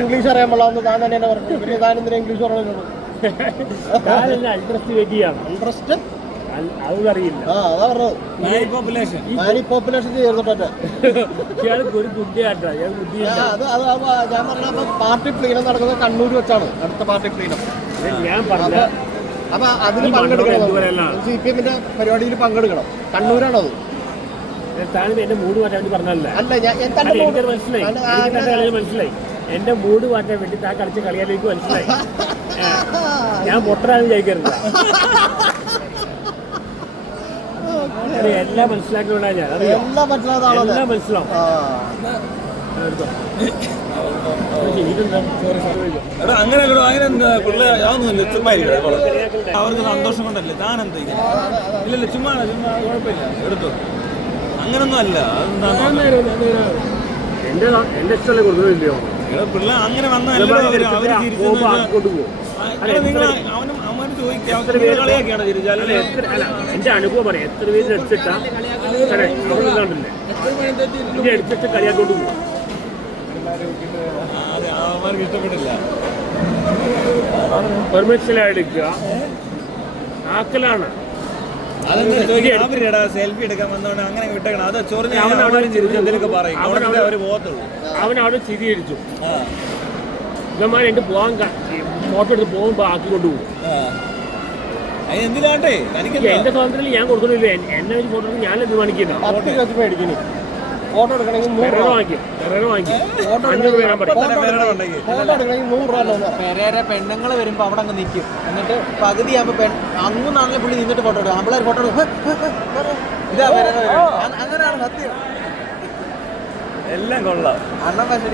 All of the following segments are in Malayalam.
ഇംഗ്ലീഷ് അറിയാൻ പാടില്ല താൻ തന്നെ പറഞ്ഞു. പിന്നെ താൻ എന്തിനാ ഇംഗ്ലീഷ് പറയുന്നത്? ഇൻട്രസ്റ്റ് അതൊന്നും അറിയില്ല. അതാ പറഞ്ഞത്. മാനിപ്പോപ്പുലേഷൻ ചേർന്നിട്ടേ ഒരു ബുദ്ധിയാട്ടോ. ഞാൻ പറഞ്ഞ പാർട്ടി പ്ലീനം നടക്കുന്നത് കണ്ണൂർ വെച്ചാണ്. അടുത്ത പാർട്ടി പ്ലീനം ഞാൻ പറഞ്ഞ. അപ്പൊ അതിന് പങ്കെടുക്കണം. CPM-ന്റെ പരിപാടിയിൽ പങ്കെടുക്കണം. കണ്ണൂരാണത്. താനും എന്റെ മൂഡ് മാറ്റാൻ വേണ്ടി പറഞ്ഞല്ല. അല്ല മനസ്സിലായി. എന്റെ മൂഡ് മാറ്റാൻ വേണ്ടി താൻ കളിച്ച കളിയാലേക്ക് മനസ്സിലായി. ഞാൻ പൊട്ടനാണെന്ന് വിചാരിക്കരുത്. എല്ലാം മനസ്സിലാക്കിക്കൊണ്ടാ ഞാൻ. എല്ലാം മനസ്സിലാവും. അങ്ങനെ അവർക്ക് സന്തോഷം കൊണ്ടല്ലേ താൻ എന്താ ഇല്ലല്ലോ ചുമ്മാ കുഴപ്പമില്ല എടുത്തു. അങ്ങനൊന്നും അല്ല. എന്റെ ഇഷ്ടമല്ലേ കൊടുക്കുന്നില്ലയോ പിള്ളേ അങ്ങനെ വന്നാൽ എന്റെ അനുഭവം പറയാം. എത്ര പേര് എടുത്തിട്ടാ കണ്ടില്ലേ എടുത്തിട്ട് കളിയാക്കൊണ്ട് പോകും. അവർക്ക് ഇഷ്ടപ്പെട്ടില്ല. പെർമിഷൻ എടുക്കുക ആക്കലാണ്. സെൽഫി എടുക്കാൻ വന്നോണ്ട് അങ്ങനെ വിട്ടേക്കണം. അത് ചൊറിഞ്ഞ് എന്തെങ്കിലുമൊക്കെ പറയും. അവര് പോകത്തുള്ളൂ. അവനവിടെ ചിരിയടിച്ചു. ഇതന്മാർ എന്റെ പോകാൻ ഫോട്ടോ എടുത്ത് പോകുമ്പോ ആക്കി കൊണ്ടുപോകും. എന്തിനാട്ടെ എന്റെ സ്വാതന്ത്ര്യം ഞാൻ കൊടുക്കണില്ല. എന്നെ വെച്ച് ഫോട്ടോ എടുത്ത് ഞാൻ തീരുമാനിക്കുന്നു. ഫോട്ടോ എടുക്കണമെങ്കിൽ 100 രൂപ വാങ്ങിക്കും. 500 രൂപ ഞാൻ പറയും. ഫോട്ടോ എടുക്കണമെങ്കിൽ 100 രൂപ. പെരേരെ പെണ്ണുങ്ങൾ വരുമ്പോ അവിടെ അങ്ങ് നിൽക്കും. എന്നിട്ട് പകുതി ആകുമ്പോ അങ്ങുന്നാണല്ലോ പുള്ളി നിന്നിട്ട് ഫോട്ടോ എടുക്കും. നമ്മളെ ഫോട്ടോ എടുക്കും. ഇതാ അങ്ങനെയാണ് സത്യം. എല്ലാം കൊള്ളാം. അണ്ണൻ പക്ഷേ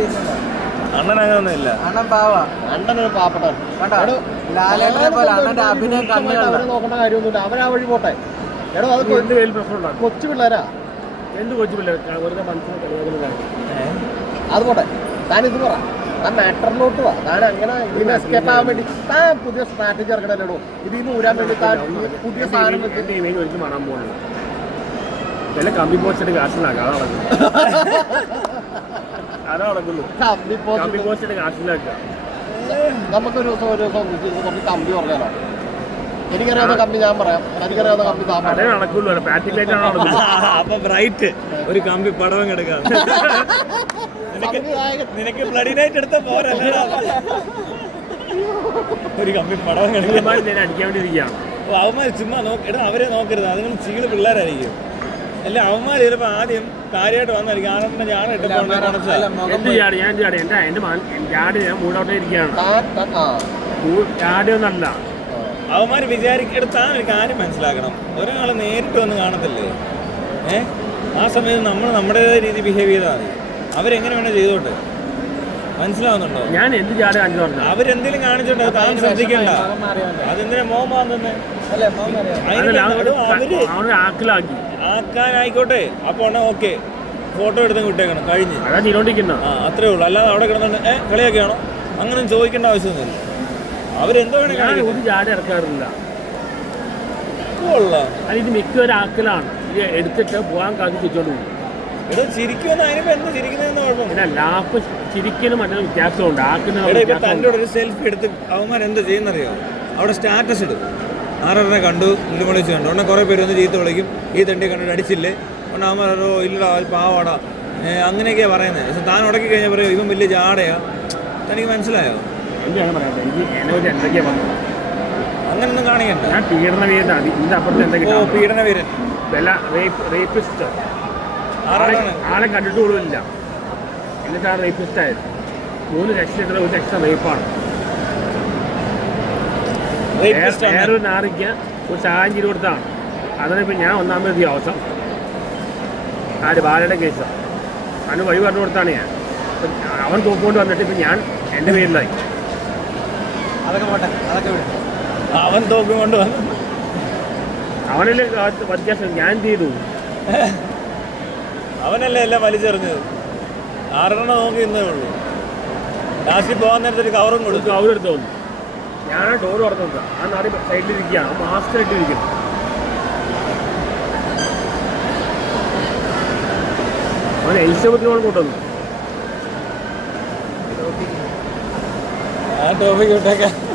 അണ്ണൻ അങ്ങനൊന്നും ഇല്ല. അണ്ണൻ പാവാ. അണ്ണനൊരു പാവപ്പെട്ടവൻ. കണ്ടോ ലാലേട്ടനെ പോലെ അണ്ണന്റെ അഭിനയം കണ്ണുകളിൽ നോക്കേണ്ട കാര്യമൊന്നുമില്ല. അവരാ വഴി പോട്ടെ. എടോ അത് കൊച്ചു പിള്ളേരാ. എന്ത് കൊച്ചു പിള്ളേർ വെറുതെ മനസ്സിനെ കളിയാക്കുന്നതാണ്. അത് പോട്ടെ. താനിത് പറ. താൻ മാറ്ററിലോട്ട് വാ. താൻ അങ്ങനെ ഇതിന് എസ്കേപ്പ് ആവാൻ വേണ്ടി താൻ പുതിയ സ്ട്രാറ്റജി ഇറക്കണല്ലോ. ഇതിൽ നിന്ന് ഊരാൻ വേണ്ടി താൻ പുതിയ സാധനം എന്റെ ഇമേജ് ഒരിക്കലും കാണാൻ പോകുന്നത് വല്ല കമ്പി പോസ്റ്റിട്ട് കാശിലാക്കാം. അതാ നടക്കുന്നു. കമ്പി പോസ്റ്റിട്ട് കാശിലാക്കുക. നമുക്കൊരു ദിവസം കമ്പി പറഞ്ഞാലോ? എനിക്കറിയാവുന്ന കമ്പി ഞാൻ പറയാം. എനിക്കറിയാവുന്ന കമ്പി അതേ നടക്കുള്ളൂ. പ്രാക്ടിക്കലായിട്ടാണ് നടക്കുന്നത്. അപ്പൊ ബ്രൈറ്റ് ഒരു കമ്പി പടവും കിടക്കാം. നിനക്ക് ബ്ലഡി നൈറ്റ് എടുത്ത പോരല്ല ഒരു കമ്പി പടവും കിടക്കാൻ അടിക്കാൻ വേണ്ടിയിരിക്കുകയാണ്. അവന്മാർ ചുമ്മാ അവരെ നോക്കരുത്. അതുങ്ങൾ ചീള് പിള്ളേരായിരിക്കും. അല്ല അവന്മാർ ചിലപ്പോ ആദ്യം കാര്യമായിട്ട് വന്നായിരിക്കും. ആണെന്ന് ഞാൻ എന്ത് ചാടി ഞാൻ ചാടി എന്റെ ചാടി ഞാൻ മൂടോട്ടേ ഇരിക്കുകയാണ്. ചാടിയൊന്നല്ല. അവന്മാർ വിചാരിക്കെടുത്താൻ ഒരു കാര്യം മനസ്സിലാക്കണം. ഒരാള് നേരിട്ട് വന്ന് കാണത്തില്ലേ? ആ സമയത്ത് നമ്മൾ നമ്മുടേതായ രീതി ബിഹേവ് ചെയ്താൽ മതി. അവരെങ്ങനെ വേണേൽ ചെയ്തോട്ടെ. മനസ്സിലാവുന്നുണ്ടോ? ഞാൻ എന്ത് ചാടി കാണിച്ചു പറഞ്ഞു. അവരെന്തെങ്കിലും കാണിച്ചോട്ടെ. താൻ ശ്രദ്ധിക്കണ്ട. അതെന്തിനാ മോമാന്നെ ആക്കിലാക്കി ആക്കാനായിക്കോട്ടെ. അപ്പൊ ഓക്കെ ഫോട്ടോ എടുത്ത് വിട്ടേക്കണം. കഴിഞ്ഞ് അതാ ചെയ്തോണ്ടിരിക്കുന്ന. അത്രേ ഉള്ളൂ. അല്ലാതെ അവിടെ കിടന്നുണ്ട് കളിയൊക്കെയാണോ അങ്ങനെ ചോദിക്കേണ്ട ആവശ്യമൊന്നുമില്ല. അവരെന്തോ ഒരു ചാടി ഇറക്കാറില്ല. ഇത് മിക്ക ഒരാക്കലാണ്. ഇത് എടുത്തിട്ട് പോകാൻ കാത്തി തിരിച്ചോണ്ട് പോകും. ഇവിടെ ചിരിക്കുമെന്ന് അതിനിപ്പോ എന്താ ചിരിക്കുന്നതെന്ന് കുഴപ്പം. പിന്നെ ലാപ്പ് ചിരിക്കലും മറ്റൊരു വ്യത്യാസമുണ്ട്. തൻ്റെ ഒരു സെൽഫി എടുത്ത് അവന്മാർ എന്താ ചെയ്യുന്നറിയോ? അവിടെ സ്റ്റാറ്റസ് ഇടും. ആരെ കണ്ടു ഇല്ലും വിളിച്ച് കണ്ടു. ഉടനെ കുറേ പേര് ഒന്ന് ചീത്ത വിളിക്കും. ഈ തണ്ടി കണ്ടിട്ട് അടിച്ചില്ലേ? ഉടനെ അവന്മാരോ ഇല്ലടാ പാവാടാ അങ്ങനെയൊക്കെയാണ് പറയുന്നത്. പക്ഷെ താൻ ഉടക്കി കഴിഞ്ഞാൽ പറയും ഇവൻ വലിയ ജാടയാ. തനിക്ക് മനസ്സിലായോ? അങ്ങനൊന്നും കാണിക്കണ്ട. ഞാൻ പീഡനവീരനാണ്. ഇതിന്റെ അപ്പുറത്ത് എന്തൊക്കെ പീഡനവീരൻ റേപ്പിസ്റ്റ്. ആളെ കണ്ടിട്ട് പോലുമില്ല. എന്നിട്ടാണ് റേപ്പിസ്റ്റ് ആയത്. 3 ലക്ഷം ഒരു ലക്ഷം റേപ്പാണ്. വേറൊരു നാറിക്ക് ഒരു സഹായം ചെയ്ത് കൊടുത്താണ്. അതിനിപ്പോൾ ഞാൻ ഒന്നാമത് ദിവസം ബാലയുടെ കേസ് അവന് വഴി പറഞ്ഞു കൊടുത്താണ് ഞാൻ. അവൻ തോക്കുകൊണ്ട് വന്നിട്ട് ഇപ്പം ഞാൻ എൻ്റെ പേരിലായി. അവൻ തോക്കും കൊണ്ട് വന്നു. അവനല്ലേ വ്യത്യാസം. ഞാൻ എന്ത് ചെയ്തു? അവനല്ലേ എല്ലാം വലിച്ചെറിഞ്ഞത്. 6 നോക്കി ഇന്നേ ഉള്ളൂ. ലാസ്റ്റിൽ പോകാൻ നേരത്തെ ഒരു കവറും കൊടുത്തു. കവറെടുത്ത് വന്നു. ഞാൻ ഡോർ തുറന്നത്. ആ നാടി സൈഡിലിരിക്കുകയാണ്. മാസ്ക് ഇട്ടിരിക്കുന്നു. അവൻ എലിസബത്തിനോട് കൊണ്ടുവന്നു. ടോപ്പിക്ക് വിട്ടേക്കാം.